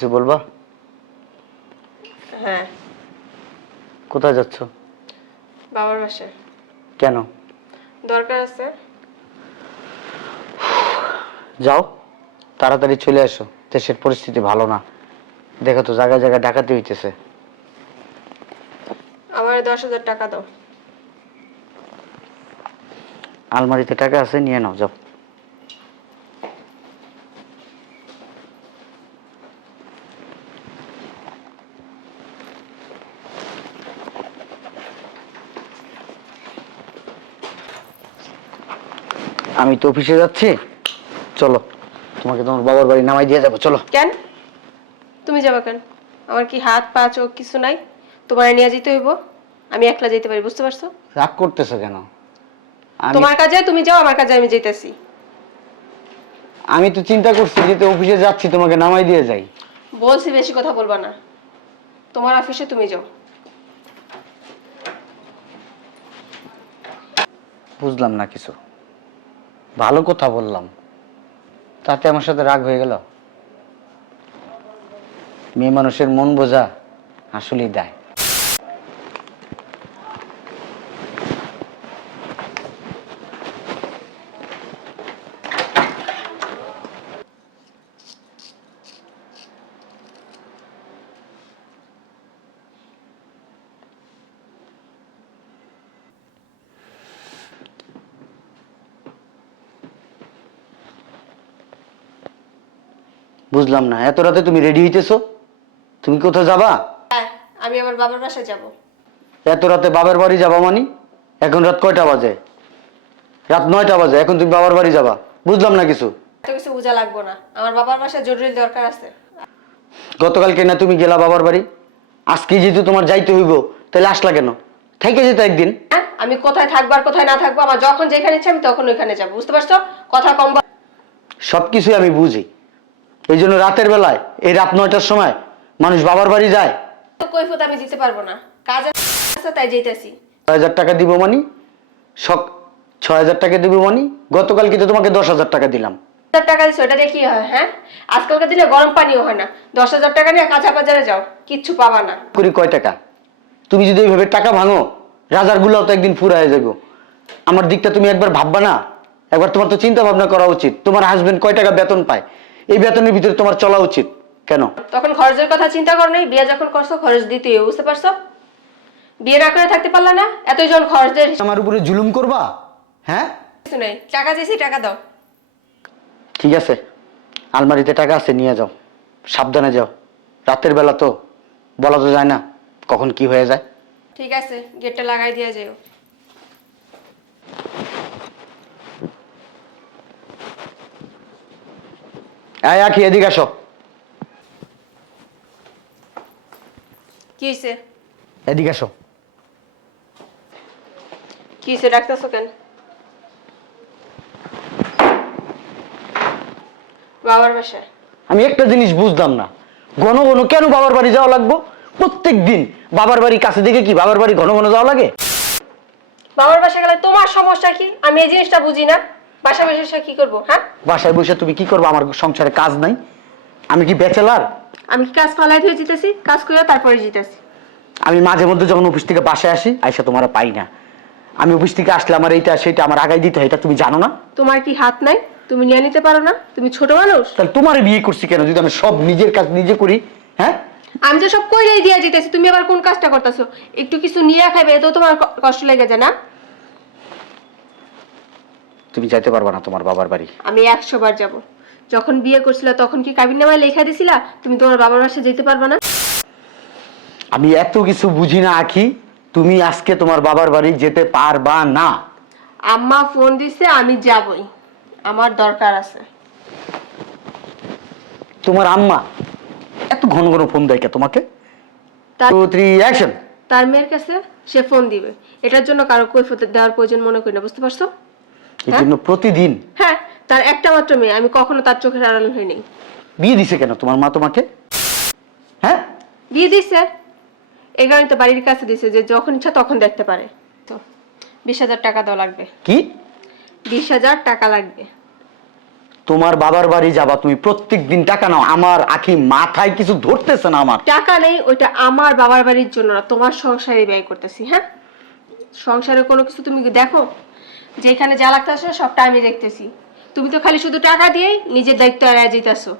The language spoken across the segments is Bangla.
কিছু বলবা? হ্যাঁ। কোথায় যাচ্ছ? বাবার বাসায়। কেন? দরকার আছে। যাও তাড়াতাড়ি চলে আসো দেশের পরিস্থিতি ভালো না। দেখো তো জায়গায় জায়গায় ডাকাতি হইতেছে। আমার দশ হাজার টাকা দাও। আলমারিতে টাকা আছে নিয়ে নাও যাও। আমি তো অফিসে যাচ্ছি। চলো তোমাকে তোমার বাবার বাড়ি নামাই দিয়ে যাব চলো। কেন? তুমি যাবে কেন? আমার কি হাত পা চোখ কিছু নাই? তোমার নিয়ে যেতে হইব। আমি একলা যেতে পারি বুঝতে পারছ? রাগ করতেছো কেন? আমি তোমার কাজে তুমি যাও আমার কাজে আমি যেতেছি আমি তো চিন্তা করছি যে তো অফিসে যাচ্ছি তোমাকে নামাই দিয়ে যাই। বলছি বেশি কথা বলবা না। তোমার অফিসে তুমি যাও। বুঝলাম না কিছু। ভালো কথা বললাম। তাতে আমার সাথে রাগ হয়ে গেল। মেয়ে মানুষের মন বোঝা আসলেই দেয়। বুঝলাম না। এত রাতে তুমি রেডি হইতেছো? তুমি কোথাও যাবা? হ্যাঁ আমি আমার বাবার বাসায় যাব। এত রাতে বাবার বাড়ি যাবা মানি? এখন রাত কয়টা বাজে? রাত নয়টা বাজে এখন তুমি বাবার বাড়ি যাবা। বুঝলাম না কিছু। এত কিছু বোঝা লাগবো না। আমার বাবার বাসায় জরুরি দরকার আছে। গতকালকে না তুমি গেলা বাবার বাড়ি? আজকে যেহেতু তোমার যাইতে হইব তাহলে আসলা কেন? থেকে যেত একদিন। হ্যাঁ আমি কোথায় থাকব আর কোথায় না থাকব আমার যখন যেখানে ইচ্ছে আমি তখন ওইখানে যাব বুঝতে পারছ? কথা কম সব কিছুই আমি বুঝি। এই জন্য রাতের বেলায় এই রাত নয়টার সময় মানুষ বাবার বাড়ি যায়। তো কৈফত আমি দিতে পারব না। কাজ আছে তাই যেতেছি। ছয় হাজার টাকা দিব মানি সক ছয় হাজার টাকা দিব মানি গতকালকে তো তোমাকে দশ হাজার টাকা দিলাম। হাজার টাকা দিয়ে কি হয় হ্যাঁ? আজকালকার দিনে গরম পানিও হয় না। দশ হাজার টাকা নিয়ে কাঁচা বাজারে যাও কিচ্ছু পাবা না। করি কয় টাকা? তুমি যদি এইভাবে টাকা ভাঙো রাজার গুলাও তো একদিন ফুরায় যাব। আমার দিকটা তুমি একবার ভাববা না? একবার তোমার তো চিন্তা ভাবনা করা উচিত। তোমার হাজবেন্ড কয় টাকা বেতন পায়? এই বেতনের ভিতরে তোমার চলা উচিত। কেন? তখন খরচের কথা চিন্তা করো নাই বিয়ে যখন করছ খরচ দিতেই হবে, বুঝতে পারছ? বিয়ে না করে থাকতে পারলা না এতই যখন খরচের আমার উপরে জুলুম করবা? হ্যাঁ? কিছু নেই টাকা দিয়েছি টাকা দাও। ঠিক আছে আলমারিতে টাকা আছে নিয়ে যাও। সাবধানে যাও। রাতের বেলা তো বলা তো যায় না কখন কি হয়ে যায়। ঠিক আছে গেটটা লাগাই দিয়ে যাও। আয় আখি এদিকে আসো। কি এদিকে আসো। কি ডাকতেছো কেন? বাবার বাসায়? আমি একটা জিনিস বুঝলাম না। ঘন ঘন কেন বাবার বাড়ি যাওয়া লাগবো? প্রত্যেক দিন বাবার বাড়ি কাছে দেখে কি বাবার বাড়ি ঘন ঘন যাওয়া লাগে? বাবার বাসায় গেলে তোমার সমস্যা কি? আমি এই জিনিসটা বুঝি না। বাসা বসে কি করব হ্যাঁ? বাসায় বসে তুমি কি করব? আমার সংসারে কাজ নাই। আমি কি ব্যাচেলার? আমি কি কাজ দিয়ে জিতেছি কাজ করে তারপরে জিতেছি আমি মাঝে মধ্যে যখন অফিস থেকে বাসায় আসি আইসা তোমার পাই না। আমি অফিস থেকে আসলে আমার এইটা সেটা আমার আগাই দিতে হয় এটা তুমি জানো না? তোমার কি হাত নাই? তুমি নিয়ে নিতে পারো না? তুমি ছোট মানুষ? তাহলে তোমার বিয়ে করছি কেন? যদি আমি সব নিজের কাজ নিজে করি হ্যাঁ? আমি তো সব কইরেই দিয়া জিতেছি তুমি আবার কোন কাজটা করতেছো? একটু কিছু নিয়ে খাইবে এতেও তোমার কষ্ট লেগে যায় না? তুমি যাইতে পারবা না তোমার বাবার বাড়ি। আমি একশো বার যাব। যখন বিয়ে করছিলা তখন কি কাবির নামায় লেখা দিছিলা? তুমি তোমার বাবার বাসায় যেতে পারবে না? আমি এত কিছু বুঝি না আখি। তুমি আজকে তোমার বাবার বাড়ি যেতে পারবা না। আম্মা ফোন দিছে আমি যাবই। আমার দরকার আছে। তোমার আম্মা এত ঘন ঘন ফোন দেয় কে তোমাকে? তার টু থ্রি অ্যাকশন তার মেয়ের কাছে সে ফোন দিবে। এটার জন্য কারও কৈফত দেওয়ার প্রয়োজন মনে করি না বুঝতে পারছ? জন্য প্রতিদিন। হ্যাঁ তার একটা মাত্র মেয়ে আমি কখনো তার চোখের আড়াল হইনি। বিয়ে দিছে কেন তোমার মা তোমাকে? হ্যাঁ? বিয়ে দিছে? এই কারণে তো বাড়ির কাছে দিছে যে যখন ইচ্ছা তখন দেখতে পারে। তো বিশ হাজার টাকা দেওয়া লাগবে। কি? বিশ হাজার টাকা লাগবে। তোমার বাবার বাড়ি যাবা তুমি প্রত্যেক দিন টাকা নাও। আমার আখি মাথায় কিছু ধরতেছে না আমার। টাকা নেই ওইটা আমার বাবার বাড়ির জন্য না তোমার সংসারে ব্যয় করতেছি হ্যাঁ? সংসারে কোনো কিছু তুমি দেখো? যেখানে যা লাগতেছে সবটা আমি দেখতেছি। তুমি তো খালি শুধু টাকা দিয়েই নিজের দায়িত্ব এড়ায় যেতেছো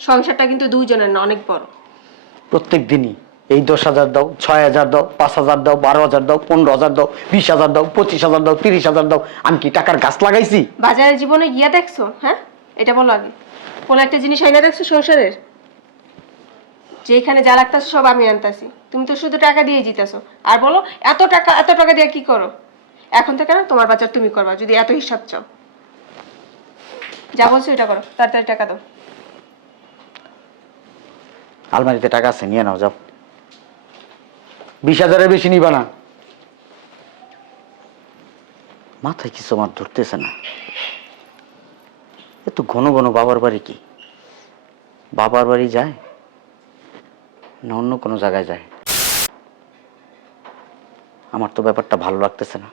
সংসারটা কিন্তু দুইজনের না অনেক বড়। প্রত্যেক দিনই এই দশ হাজার দাও ছয় হাজার দাও পাঁচ হাজার দাও বারো হাজার দাও পনেরো হাজার দাও বিশ হাজার দাও পঁচিশ হাজার দাও তিরিশ হাজার দাও আমি কি টাকার গাছ লাগাইছি? বাজারে জীবনে গিয়া দেখছ হ্যাঁ? এটা বলো আগে। কোনো একটা জিনিস আইনা দেখছ সংসারের? যেখানে যা লাগতেছে সব আমি আনতাছি। তুমি তো শুধু টাকা দিয়ে জিতেছো। আর বলো এত টাকা এত টাকা দিয়ে কি করো? এখন থেকে না তোমার বাজার তুমি করবা, যদি এত হিসাব চাও। যা বলছো এটা করো, তাড়াতাড়ি টাকা দাও। আলমারিতে টাকা আছে, নিয়ে নাও, যাও। বিশ হাজারের বেশি নিবা না। মাথায় কিছু আমার ধরতেছে না? এত ঘন ঘন বাবার বাড়ি কি? বাবার বাড়ি যায় না অন্য কোনো জায়গায় যায়? আমার তো ব্যাপারটা ভালো লাগতেছে না।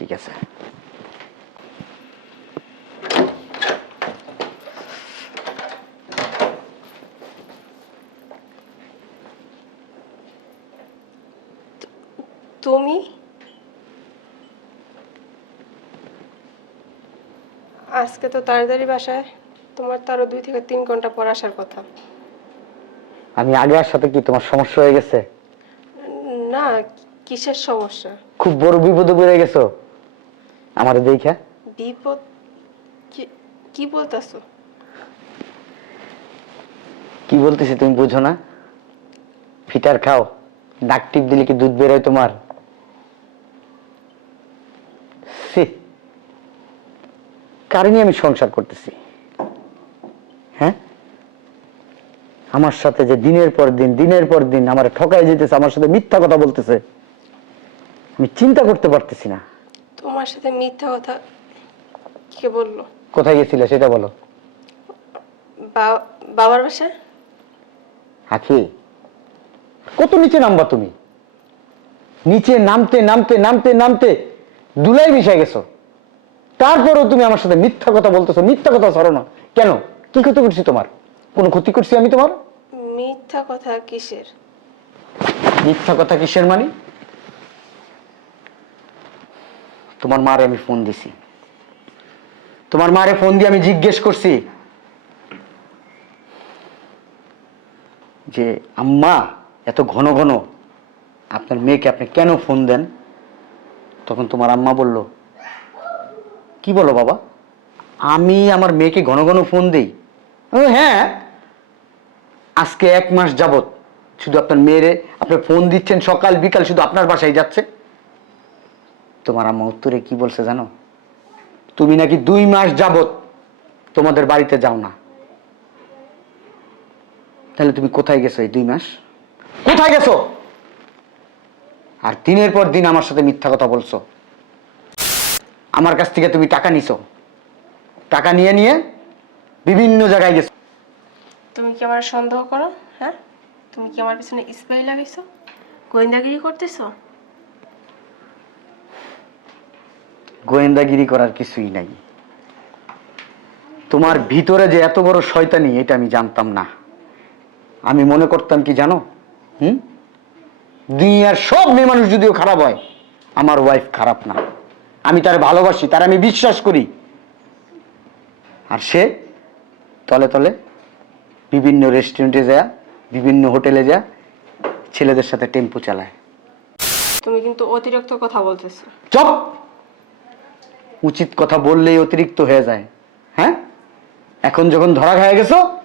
ঠিক আছে। তুমি? আজকে তো তাড়াতাড়ি বাসায়। তোমার তো আরও দুই থেকে তিন ঘণ্টা পর আসার কথা। আমি আগে আর সাথে কি তোমার সমস্যা হয়ে গেছে? না কিসের সমস্যা? খুব বড় বিপদে পড়ে গেছো। আমার দেখা বিপদ কি- বলতেছো? কি বলতেছি তুমি বুঝো না? ফিটার খাও। ডাক টিপ দিলে কি দুধ বেরোয় তোমার? ছি, কার নিয়ে আমি সংসার করতেছি? হ্যাঁ? আমার সাথে যে দিনের পর দিন দিনের পর দিন আমার ঠকাই যেতেছে আমার সাথে মিথ্যা কথা বলতেছে আমি চিন্তা করতে পারতেছি না। তোমার সাথে মিথ্যা কথা কে বলল? কোথায় গেছিলে সেটা বলো। বা- বাবার বাসায় আখি কত নিচে নামবা তুমি? নিচে নামতে নামতে নামতে নামতে দুলাই মিশে গেছো। তারপরেও তুমি আমার সাথে মিথ্যা কথা বলতেছো মিথ্যা কথা ছাড়ো না। কেন? কি ক্ষতি করছি তোমার? কোনো ক্ষতি করছি আমি তোমার? মিথ্যা কথা কিসের? মিথ্যা কথা কিসের মানে? তোমার মারে আমি ফোন দিছি। তোমার মারে ফোন দিয়ে আমি জিজ্ঞেস করছি যে, আম্মা, এত ঘন ঘন আপনার মেয়েকে আপনি কেন ফোন দেন? তখন তোমার আম্মা বলল, কি বলো বাবা? আমি আমার মেয়েকে ঘন ঘন ফোন দিই। হ্যাঁ আজকে এক মাস যাবত শুধু আপনার মেয়েরে আপনি ফোন দিচ্ছেন সকাল বিকাল শুধু আপনার বাসায় যাচ্ছে। তোমার আম্মা উত্তরে কি বলছে জানো? তুমি নাকি দুই মাস যাবত তোমাদের বাড়িতে যাও না। তাহলে তুমি কোথায় গেছো এই দুই মাস? কোথায় গেছো? আর দিনের পর দিন আমার সাথে মিথ্যা কথা বলছো। আমার কাছ থেকে তুমি টাকা নিছো। টাকা নিয়ে নিয়ে বিভিন্ন জায়গায় গেছো। তুমি কি আমার সন্দেহ করো? হ্যাঁ? তুমি কি আমার পিছনে স্প্রে লাগাইছো? গোয়েন্দাগিরি করতেছো? গোয়েন্দাগিরি করার কিছুই নাই। তোমার ভিতরে যে এত বড় শয়তানি এটা আমি জানতাম না। আমি মনে করতাম কি জানো? হুম? দুনিয়ার সব মেয়ে মানুষ যদিও খারাপ হয় আমার ওয়াইফ খারাপ না। আমি তার ভালোবাসি তার আমি বিশ্বাস করি। আর সে তলে তলে বিভিন্ন রেস্টুরেন্টে যায় বিভিন্ন হোটেলে যায় ছেলেদের সাথে টেম্পো চালায়। তুমি কিন্তু অতিরিক্ত কথা বলতেছো। চপ! উচিত কথা বললেই অতিরিক্ত হয়ে যায়। হ্যাঁ? এখন যখন ধরা খায় গেছো,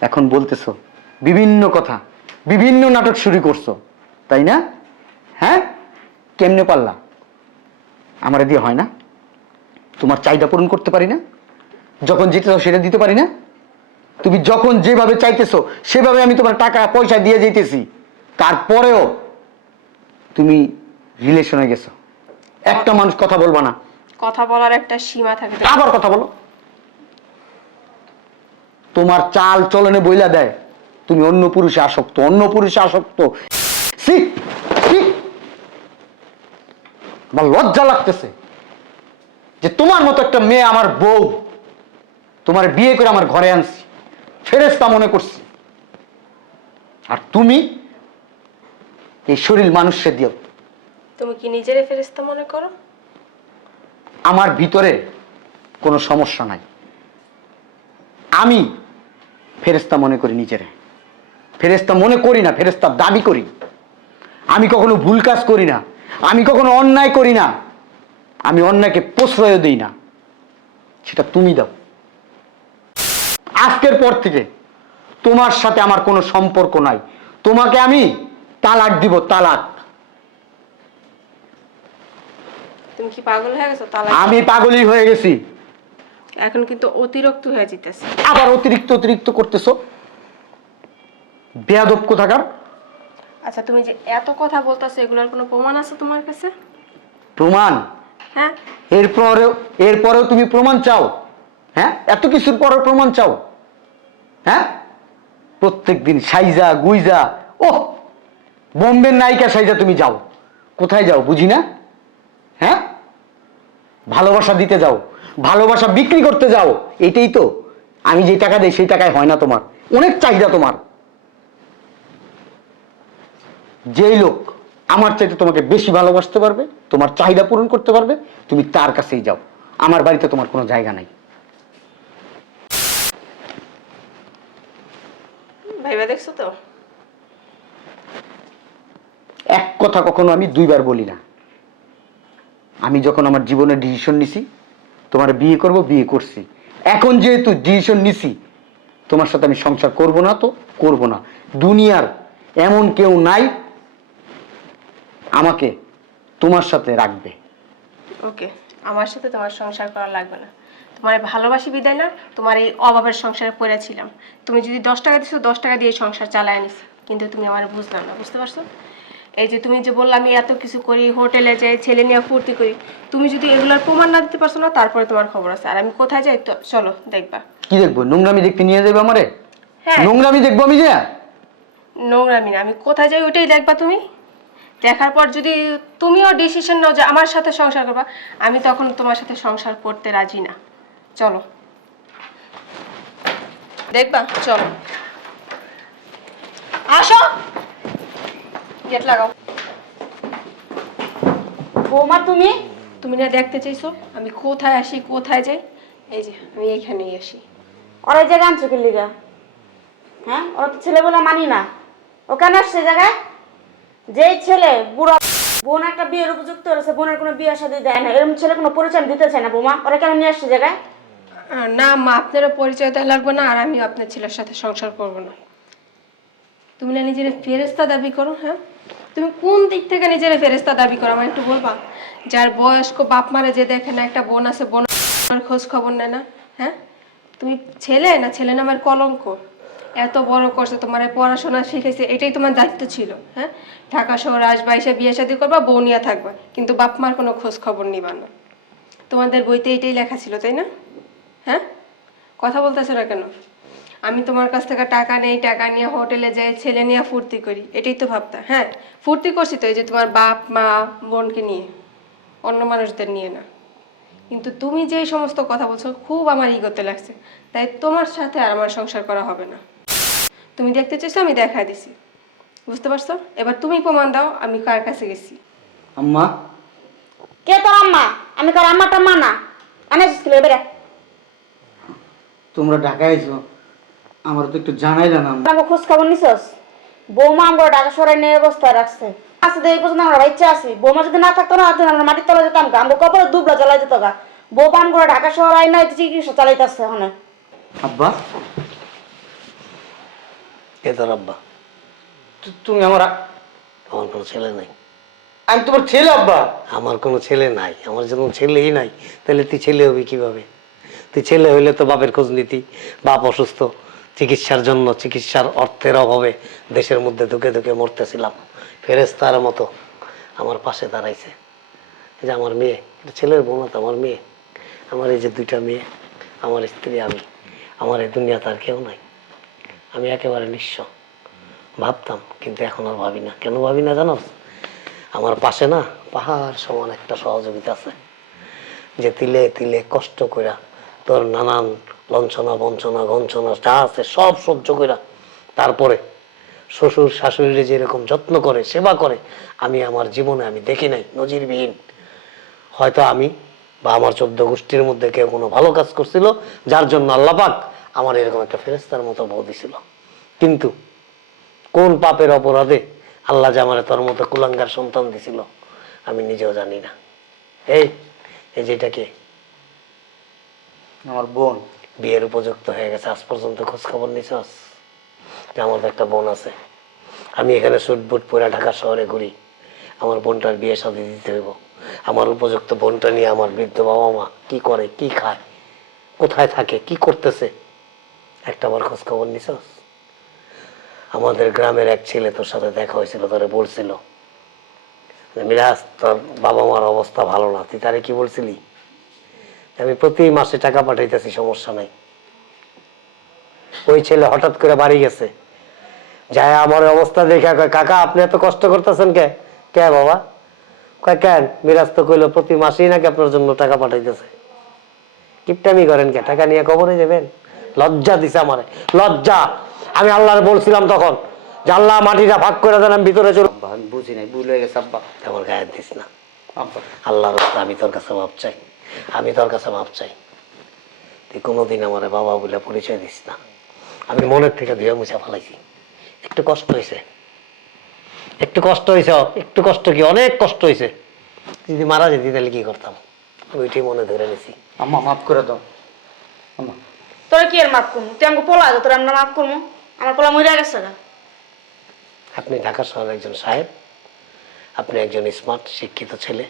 এখন বলতেছো, বিভিন্ন কথা, বিভিন্ন নাটক শুরু করছ, তাই না? হ্যাঁ? কেমনে পারলা? আমার দিয়ে হয় না। তোমার চাহিদা পূরণ করতে পারি না। যখন যেতে চাও সেটা দিতে পারি না। তুমি যখন যেভাবে চাইতেছো, সেভাবে আমি তোমার টাকা, পয়সা দিয়ে যেতেছি। তারপরেও তুমি রিলেশনে গেছো। একটা মানুষ কথা বলবা না। কথা বলার একটা সীমা থাকে আবার কথা বলো। তোমার চাল চলনে বইলা দেয় তুমি অন্য পুরুষে আসক্ত অন্য পুরুষে আসক্ত। ছি। লজ্জা লাগতেছে যে তোমার মতো একটা মেয়ে আমার বউ তোমার বিয়ে করে আমার ঘরে আনছি ফেরেস্তা মনে করছি। আর তুমি এই শরীর মানুষকে দিও। তুমি কি নিজেরে ফেরেস্তা মনে করো? আমার ভিতরে কোনো সমস্যা নাই। আমি ফেরেস্তা মনে করি নিজেরে। ফেরেস্তা মনে করি না ফেরেস্তা দাবি করি। আমি কখনো ভুল কাজ করি না, আমি কখনো অন্যায় করি না। আমি অন্যায়কে প্রশ্রয় দিই না। সেটা তুমি দাও। আজকের পর থেকে তোমার সাথে আমার কোনো সম্পর্ক নাই। তোমাকে আমি তালাক দিব, তালাক। তুমি কি পাগল হয়ে গেছো? তালা আমি পাগলই হয়ে গেছি। এখন কিন্তু অতিরিক্ত হয়ে যেতেছে। আবার অতিরিক্ত অতিরিক্ত করতেছো? বেয়াদব কোথাকার? আচ্ছা তুমি যে এত কথা বলতেছো এগুলোর কোনো প্রমাণ আছে তোমার কাছে? প্রমাণ? হ্যাঁ। এরপরেও এরপরেও তুমি প্রমাণ চাও? হ্যাঁ? এত কিছুর পরে প্রমাণ চাও? হ্যাঁ? প্রত্যেক দিন সাইজা গুইজা ও বোম্বের নায়িকা সাইজা তুমি যাও। কোথায় যাও বুঝি না? হ্যাঁ? ভালোবাসা দিতে যাও ভালোবাসা বিক্রি করতে যাও এটাই তো। আমি যে টাকা দেই সেই টাকায় হয় না তোমার। অনেক চাহিদা তোমার। যেই লোক আমার চাইতে তোমাকে বেশি ভালোবাসতে পারবে তোমার চাহিদা পূরণ করতে পারবে তুমি তার কাছেই যাও। আমার বাড়িতে তোমার কোনো জায়গা নাই। ভাইবা দেখছ তো? এক কথা কখনো আমি দুইবার বলি না। আমি যখন আমার জীবনে ডিসিশন নিছি, তোমার বিয়ে করব, বিয়ে করছি। এখন যেহেতু ডিসিশন নিছি, তোমার সাথে আমি সংসার করব না তো করব না। দুনিয়ার এমন কেউ নাই আমাকে তোমার সাথে রাখবে। ওকে, আমার সাথে তোমার সংসার করা লাগবে না। তোমার ভালোবাসি বিদায় না, তোমার এই অভাবের সংসারে পড়েছিলাম তুমি যদি দশ টাকা দিছো, দশ টাকা দিয়ে সংসার চালায় নিছি। কিন্তু তুমি আমার বুঝলাম না, বুঝতে পারছ? এই যে তুমি যে বললাম আমি এত কিছু করি হোটেলে যাই ছেলে নিয়ে ফুর্তি করি তুমি যদি এগুলোর প্রমাণ না দিতে পারছ না তারপরে তোমার খবর আছে। আর আমি কোথায় যাই? তো চলো দেখবা। কি দেখব? নোংরামি দেখতে নিয়ে যাবে আমারে? হ্যাঁ। নোংরামি দেখব আমি যে? নোংরামি না আমি কোথায় যাই ওইটাই দেখবা তুমি। দেখার পর যদি তুমিও ডিসিশন নাও যে আমার সাথে সংসার করবা আমি তখন তোমার সাথে সংসার করতে রাজি না। চলো। দেখবা? চলো। আসো! গেট লাগাও। বৌমা তুমি? তুমি না দেখতে চাইছো? আমি কোথায় আসি কোথায় যাই? এই যে আমি এইখানেই আসি। ওরা জায়গায় আনছো কি লিগা? হ্যাঁ? ওরা তো ছেলে বলে মানি না। ও কেন আসছে জায়গায়? যেই ছেলে বুড়া বোন একটা বিয়ের উপযুক্ত হয়েছে বোনের কোনো বিয়ে সাথে দেয় না। এরকম ছেলে কোনো পরিচয় দিতে চায় না বৌমা। ওরা কেন নিয়ে আসছে জায়গায়? না মা আপনারও পরিচয় দেওয়া লাগবে না আর আমিও আপনার ছেলের সাথে সংসার করব না। তুমি না নিজের ফেরেস্তা দাবি করো হ্যাঁ? তুমি কোন দিক থেকে নিজের ফেরেস্তা দাবি করো? আমার একটু বলবা? যার বয়স্ক বাপ মারা যে দেখে না, একটা বোন আছে, বোন খোঁজ খবর নেয় না হ্যাঁ? তুমি ছেলে না ছেলে নামের কলঙ্ক? এত বড় করছে, তোমার পড়াশোনা শিখেছে এটাই তোমার দায়িত্ব ছিল হ্যাঁ? ঢাকা শহর আসবা, এসে বিয়ে শাদী করবা, বউ নিয়ে থাকবা, কিন্তু বাপ মার কোনো খোঁজ খবর নিবা না। তোমাদের বইতে এটাই লেখা ছিল, তাই না? হ্যাঁ? কথা বলতেছো না কেন? আমি তোমার কাছ থেকে টাকা নেই টাকা নিয়ে হোটেলে যাই ছেলে নিয়ে ফুর্তি করি। এটাই তো ভাবতা। হ্যাঁ ফুর্তি করছি তো এই যে তোমার বাপ মা বোনকে নিয়ে। অন্য মানুষদের নিয়ে না। কিন্তু তুমি যে সমস্ত কথা বলছো খুব আমার ইগোতে লাগছে। তাই তোমার সাথে আর আমার সংসার করা হবে না। তুমি দেখতে চাইছো আমি দেখা দিছি। বুঝতে পারছ? এবার তুমি প্রমাণ দাও আমি কার কাছে গেছি। আম্মা। কে তোর আম্মা? আমি কার আম্মা টাম্মা না। আমি আসছিস এবারে। তোমরা ঢাকায় এসো আমার তো একটু জানাইলে না আমাকে খোঁজ খবর নিছস? বৌমা আমরা ঢাকা শহরে নিয়ে অবস্থায় রাখছে। আছে তো এই পর্যন্ত আমরা বাচ্চা আছি। বৌমা যদি না থাকতো না তাহলে আমরা মাটির তলা যেতাম গা। আমরা কপরে দুবলা জ্বালাই যেত গা। বৌমা আমরা ঢাকা শহর আই নাই চিকিৎসা চালাইতেছে এখন। আব্বা? এ তোর আব্বা। তুমি আমার আমার কোনো ছেলে নাই। আমি তোমার ছেলে আব্বা। আমার কোনো ছেলে নাই। আমার যখন ছেলেই নাই তাহলে তুই ছেলে হবি কীভাবে? তুই ছেলে হইলে তো বাপের খোঁজ নিতি। বাপ অসুস্থ চিকিৎসার জন্য, চিকিৎসার অর্থের অভাবে দেশের মধ্যে ধুকে ধুকে মরতেছিলাম। ফেরেস্তার মতো আমার পাশে দাঁড়াইছে। যে আমার মেয়ে, এটা ছেলের বোন তো, আমার মেয়ে। আমার এই যে দুইটা মেয়ে, আমার স্ত্রী, আমি। আমার এই দুনিয়াতে আর কেউ নাই। আমি একেবারে নিঃস্ব। ভাবতাম, কিন্তু এখন আর ভাবি না। কেন ভাবি না জানো আমার পাশে না পাহাড় সমান একটা সহযোগিতা আছে। যে তিলে তিলে কষ্ট কইরা তোর নানান লঞ্চনা বঞ্চনা গঞ্চনা যা আছে সব সহ্য কইরা তারপরে শ্বশুর শাশুড়িরে যেরকম যত্ন করে, সেবা করে, আমি আমার জীবনে আমি দেখি নাই, নজিরবিহীন। হয়তো আমি বা আমার চোদ্দ গোষ্ঠীর মধ্যে কেউ কোনো ভালো কাজ করছিল, যার জন্য আল্লাপাক আমার এরকম একটা ফেরেস্তার মতো বউ দিছিল। কিন্তু কোন পাপের অপরাধে আল্লাহ যে আমার তোর মতো কুলাঙ্গার সন্তান দিছিল, আমি নিজেও জানি না। এই এই যেটাকে আমার বোন। বিয়ের উপযুক্ত হয়ে গেছে, আজ পর্যন্ত খোঁজ খবর নিছস আমার একটা বোন আছে। আমি এখানে সুট বুট পরে ঢাকা শহরে ঘুরি। আমার বোনটার বিয়ে সাথে দিতে হইব। আমার উপযুক্ত বোনটা নিয়ে আমার বৃদ্ধ বাবা মা কি করে, কি খায়, কোথায় থাকে, কি করতেছে? একটা বার খোঁজ খবর নিছস আমাদের গ্রামের এক ছেলে তোর সাথে দেখা হয়েছিল, তোরে বলছিল মিরাজ, তোর বাবা মার অবস্থা ভালো না। তুই তারে কি বলছিলি? আমি প্রতি মাসে টাকা পাঠাইতেছি সমস্যা নাই। ওই ছেলে হঠাৎ করে বাড়ি গেছে। যায় আমার অবস্থা দেখে কয় কাকা আপনি এত কষ্ট করতেছেন কে? কে বাবা? কয় কেন? মিরাজ তো কইলো প্রতি মাসেই নাকি আপনার জন্য টাকা পাঠাইতেছে। কিপটামি করেন কে? টাকা নিয়ে কবরে যাবেন? লজ্জা দিছে আমারে লজ্জা। আমি আল্লাহর বলছিলাম তখন যে আল্লাহ মাটিটা ভাগ করে দেন আমি ভিতরে চলে বুঝি নাই ভুল হয়ে গেছে আব্বা। আমার গায়ে দিস না। রাস্তা আমি তোর কাছে মাপ চাই। আমি তোর কাছে মাপ চাই। তুই কোনোদিন আমার বাবা বলে পরিচয় দিস না। আমি মনের থেকে ধুয়ে মুছে ফেলাইছি। একটু কষ্ট হয়েছে একটু কষ্ট হয়েছে একটু কষ্ট কি অনেক কষ্ট হয়েছে যদি মারা যেতি তাহলে কি করতাম? আমি ওইটাই মনে ধরে নিছি। আম্মা মাফ করে দাও। আম্মা। তোরা কি আর মাফ করব তুই আমাকে পোলা তোরা আমরা মাফ করব আমার পোলা মরে গেছে গা। আপনি ঢাকা শহরের একজন সাহেব। আপনি একজন স্মার্ট শিক্ষিত ছেলে।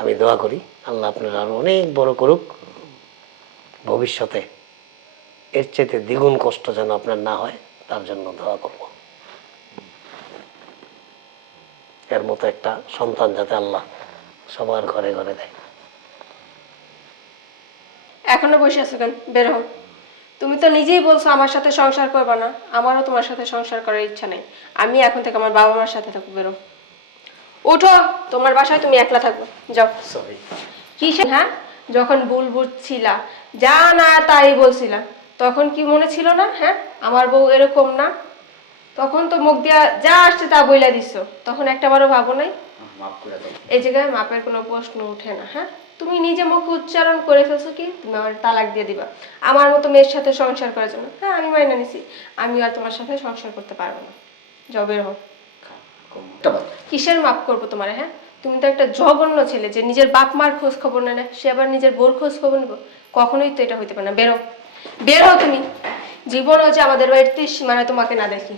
আমি দোয়া করি, আল্লাহ আপনার আরও অনেক বড় করুক। ভবিষ্যতে এর চাইতে দ্বিগুণ কষ্ট যেন আপনার না হয়, তার জন্য দোয়া করব। এর মতো একটা সন্তান যাতে আল্লাহ সবার ঘরে ঘরে দেয়। এখনও বসে আছো কেন? বের হও। তুমি তো নিজেই বলছো আমার সাথে সংসার করবে না। আমারও তোমার সাথে সংসার করার ইচ্ছা নেই। আমি এখন থেকে আমার বাবা মার সাথে থাকব, বেরো উঠো তোমার বাসায় তুমি একলা থাকব। সরি কিসে হ্যাঁ? যখন ভুল বুঝছিলা যা না তাই বলছিলা। তখন কি মনে ছিল না? হ্যাঁ? আমার বউ এরকম না। তখন তো মুখ দিয়া যা আসছে তা বইলা দিছো। তখন একটাবারও ভাবো নাই? এই জায়গায় মাপের কোনো প্রশ্ন ওঠে না হ্যাঁ? তুমি নিজে মুখে উচ্চারণ করে ফেলছো কি? তুমি আমার তালাক দিয়ে দিবা। আমার মতো মেয়ের সাথে সংসার করার জন্য। হ্যাঁ আমি মাইনা নিছি। আমি আর তোমার সাথে সংসার করতে পারব না। জবের হোক কিসের মাপ করব তোমার হ্যাঁ? তুমি তো একটা জঘন্য ছেলে যে নিজের বাপ মার খোঁজ খবর নেয় না, সে আবার নিজের বোর খোঁজ খবর নেব। কখনোই তো এটা হইতে পারে না। বেরো। বেরো তুমি। জীবন হচ্ছে আমাদের বাড়িতে সীমানা তোমাকে না দেখি।